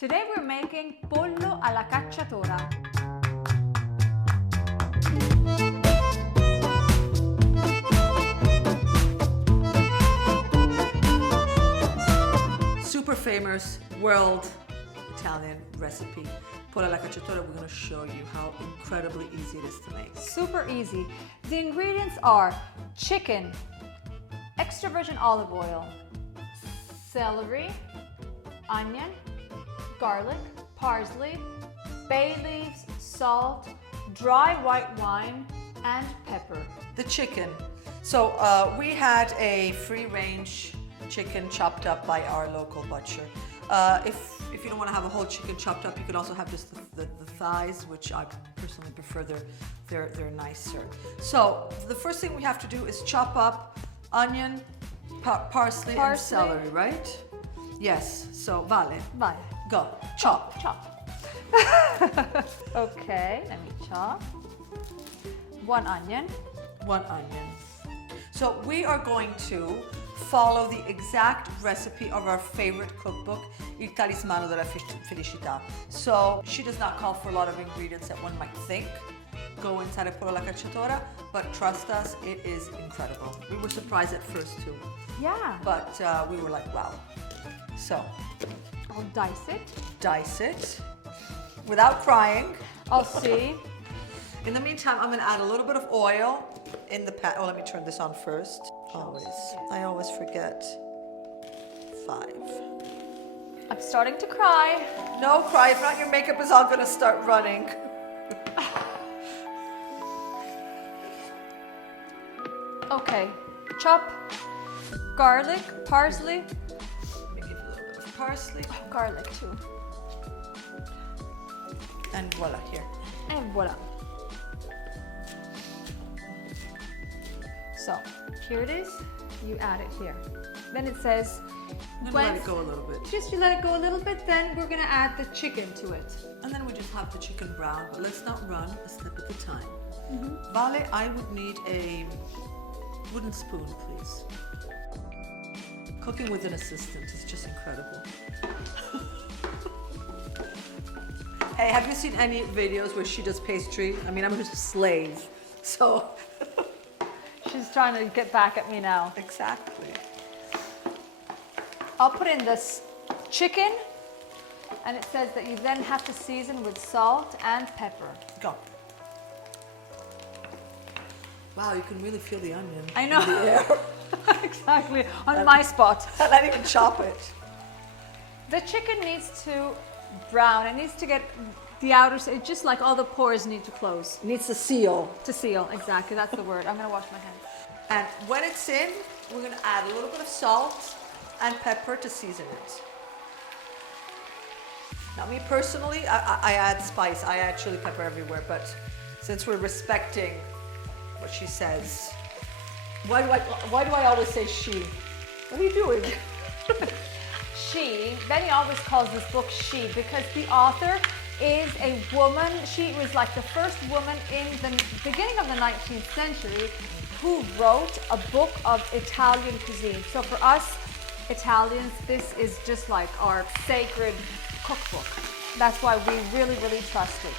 Today we're making pollo alla cacciatora. Super famous world Italian recipe. Pollo alla Cacciatora, we're going to show you how incredibly easy it is to make. Super easy. The ingredients are chicken, extra virgin olive oil, celery, onion, garlic, parsley, bay leaves, salt, dry white wine, and pepper. The chicken. So we had a free-range chicken chopped up by our local butcher. If you don't want to have a whole chicken chopped up, you can also have just the thighs, which I personally prefer. They're nicer. So the first thing we have to do is chop up onion, parsley, and celery, right? Yes. So Vale. Vale. Go. Chop. Chop. Okay, let me chop. One onion. One onion. So we are going to follow the exact recipe of our favorite cookbook, Il Talismano della Felicità. So she does not call for a lot of ingredients that one might think go inside a pollo alla cacciatora, but trust us, it is incredible. We were surprised at first too. Yeah. But we were like, wow. So I'll dice it. dice it without crying. I'll see. In the meantime, I'm going to add a little bit of oil in the pan. Oh, let me turn this on first. I always forget. 5. I'm starting to cry. No cry, if not your makeup is all going to start running. Okay, chop garlic, parsley. Let me give you a little bit of parsley. Garlic too. And voila, here. And voila. So, here it is. You add it here. Then it says, Let it go a little bit. Just you let it go a little bit, then we're gonna add the chicken to it. And then we just have the chicken brown, but let's not run, a step at a time. Vale, I would need a wooden spoon, please. Cooking with an assistant is just incredible. Hey, have you seen any videos where she does pastry? I mean, I'm just a slave, so. She's trying to get back at me now. Exactly. I'll put in this chicken, and it says that you then have to season with salt and pepper. Go. Wow, you can really feel the onion. I know. In the air. Exactly, on my spot. And I didn't even chop it. The chicken needs to brown. It needs to get the outer, it's just like all the pores need to close. It needs to seal. To seal, exactly, that's the word. I'm gonna wash my hands. And when it's in, we're gonna add a little bit of salt and pepper to season it. Now, me personally, I add spice. I add chili pepper everywhere, but since we're respecting what she says, why do I always say she? What are you doing? She, Benny always calls this book She because the author is a woman. She was like the first woman in the beginning of the 19th century who wrote a book of Italian cuisine. So for us Italians, this is just like our sacred cookbook. That's why we really, really trust it.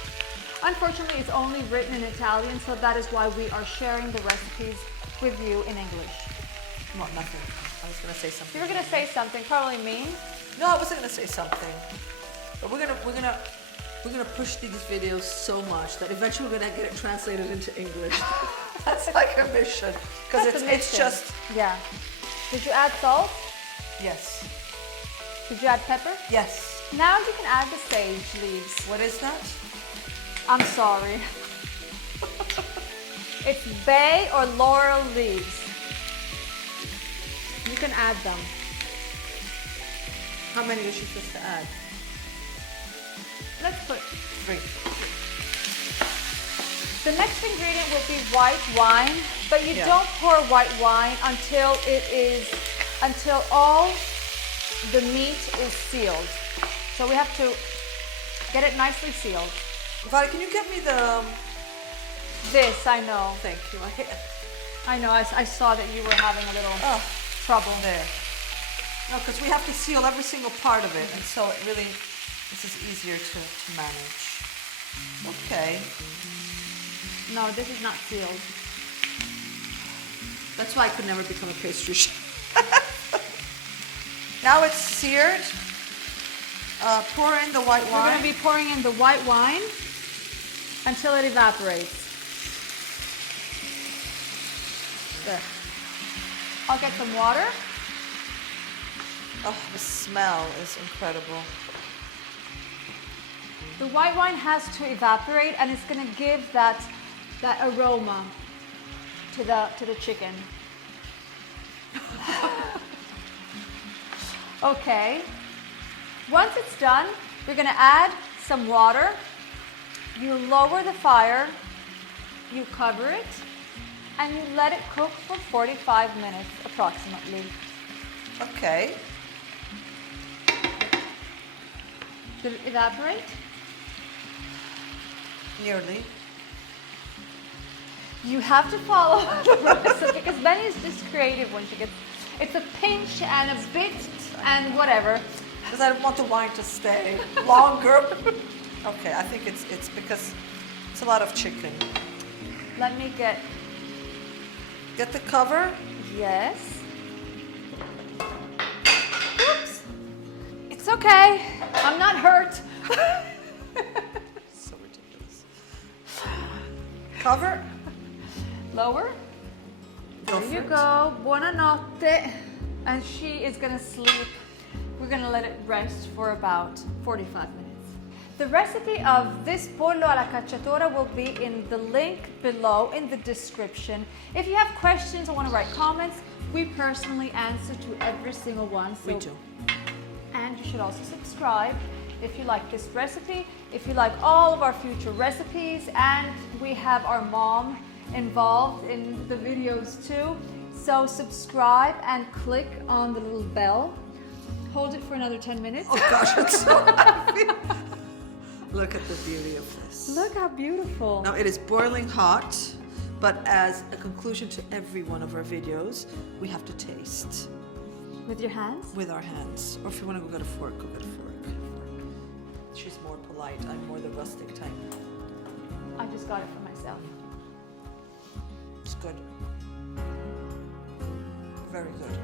Unfortunately, it's only written in Italian, so that is why we are sharing the recipes with you in English. No, nothing. I was gonna say something. You were gonna say something, probably mean. No, I wasn't gonna say something. But we're gonna push these videos so much that eventually we're gonna get it translated into English. That's like a mission. Because it's just. Yeah. Did you add salt? Yes. Did you add pepper? Yes. Now you can add the sage leaves. What is that? I'm sorry. It's bay or laurel leaves. You can add them. How many is she supposed to add? Let's put 3. the next ingredient will be white wine, but you don't pour white wine until all the meat is sealed. So we have to get it nicely sealed. Vale, can you get me the... This, I know. Thank you. I know, I saw that you were having a little trouble. There. No, because we have to seal every single part of it, and so it really This is easier to manage. Okay. No, this is not sealed. That's why I could never become a pastry chef. Now it's seared. Pour in the white wine. We're going to be pouring in the white wine until it evaporates. There. I'll get some water. Oh, the smell is incredible. The white wine has to evaporate, and it's going to give that aroma to the chicken. Okay. Once it's done, you're going to add some water. You lower the fire, you cover it, and you let it cook for 45 minutes approximately. Okay. Did it evaporate? Nearly. You have to follow the recipe because Benny is just creative when she gets. It's a pinch and a bit and whatever. Because I want the wine to stay longer. Okay, I think it's because it's a lot of chicken. Let me get. Get the cover. Yes. Oops. It's okay. I'm not hurt. So ridiculous. Cover. Lower. Go There for you it. go. Buonanotte. And she is going to sleep. We're going to let it rest for about 45 minutes. The recipe of this pollo alla cacciatora will be in the link below in the description. If you have questions or want to write comments, we personally answer to every single one. We do. And you should also subscribe if you like this recipe, if you like all of our future recipes, and we have our mom involved in the videos too. So subscribe and click on the little bell. Hold it for another 10 minutes. Oh gosh, it's so happy. Look at the beauty of this. Look how beautiful. Now it is boiling hot, but as a conclusion to every one of our videos, we have to taste. With your hands? With our hands. Or if you want to go get a fork, go get a fork. She's more polite. I'm more the rustic type. I just got it for myself. It's good. Very good.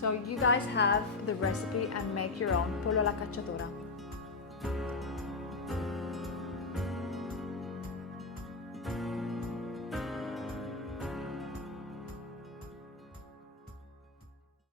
So you guys have the recipe and make your own pollo alla cacciatora.